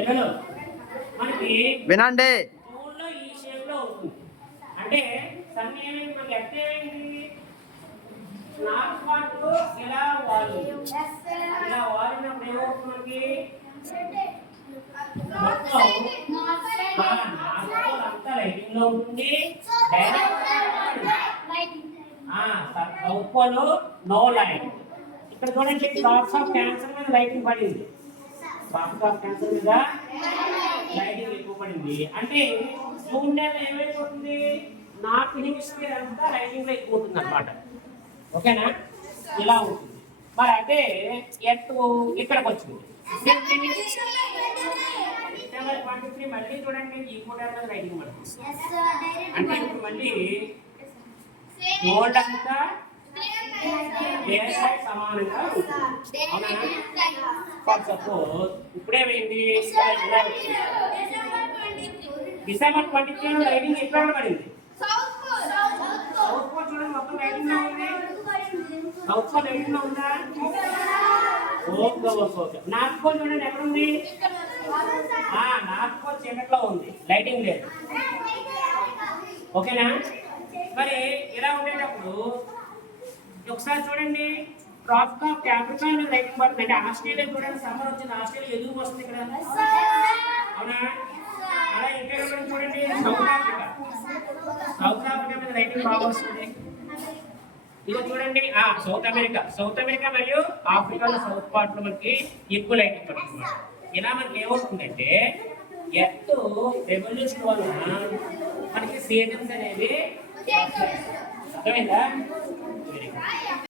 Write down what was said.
పిల్లలు మనకి వినండి. జూన్లో ఈ షేప్ లో ఉంటుంది. అంటే సన్ ఏమైంది మనకి ఎర్త్ ఏమైంది నార్త్ పార్ట్ ఇలా వాలింది. ఇలా వాలినప్పుడు ఏమవుతుంది మనకి మొత్తం నార్త్ పోల్ అంతా లైటింగ్ లో ఉంటుంది. South pole no light. ఇక్కడ చూడండి డ్రాప్స్ ఆఫ్ క్యాన్సర్ మీద లైటింగ్ పడింది. డ్రాప్స్ ఆఫ్ క్యాన్సర్ మీద లైటింగ్ ఎక్కువ పడింది. అంటే జూన్ నెల ఏమైపోతుంది నార్త్ హెమిస్ఫియర్ అంతా లైటింగ్ లో ఎక్కువ ఉంటుంది అన్నమాట. ఓకేనా? ఇలా ఉంటుంది. మరి అదే ఎత్తు ఇక్కడికి వచ్చింది. డిసెంబర్ 23 మళ్ళీ చూడండి ఈ ఫోటో మీద లైటింగ్ పడుతుంది. అంటే ఇప్పుడు మళ్ళీ గోల్డ్ అంతా సమానంగా ఉంటుంది. అవునా? ఫర్ సపోజ్ ఇప్పుడేమైంది డిసెంబర్ 23 లైటింగ్ ఎక్కడ పడింది సౌత్ పోల్ చూడండి మొత్తం లైటింగ్ లో ఉంది. సౌత్ పోల్ లైటింగ్ లో ఉందా? ఓకే. నార్త్ పోల్ చూడండి ఎక్కడ ఉంది? నార్త్ పోల్ చీకట్లో ఉంది, లైటింగ్ లేదు. ఓకేనా? మరి ఇలా ఉండేటప్పుడు ఒకసారి చూడండి ట్రాపిక్ ఆఫ్ క్యాప్రికాన్ లైటింగ్ పడుతుంది. అంటే ఆస్ట్రేలియా చూడండి సమ్మర్ వచ్చింది, ఆస్ట్రేలియా ఎదుగు వస్తుంది ఇక్కడ. అవునా? అలా ఇంకా చూడండి సౌత్ ఆఫ్రికా మీద లైటింగ్ బాగా వస్తుంది. ఇది చూడండి సౌత్ అమెరికా మరియు ఆఫ్రికాలో సౌత్ పార్ట్ లో మనకి ఎక్కువ లైటింగ్ పడుతుంది. ఇలా మనకి ఏమవుతుందంటే ఎర్త్ రెవల్యూషన్ వలన మనకి సీజన్స్ అనేవి అర్థమైందా?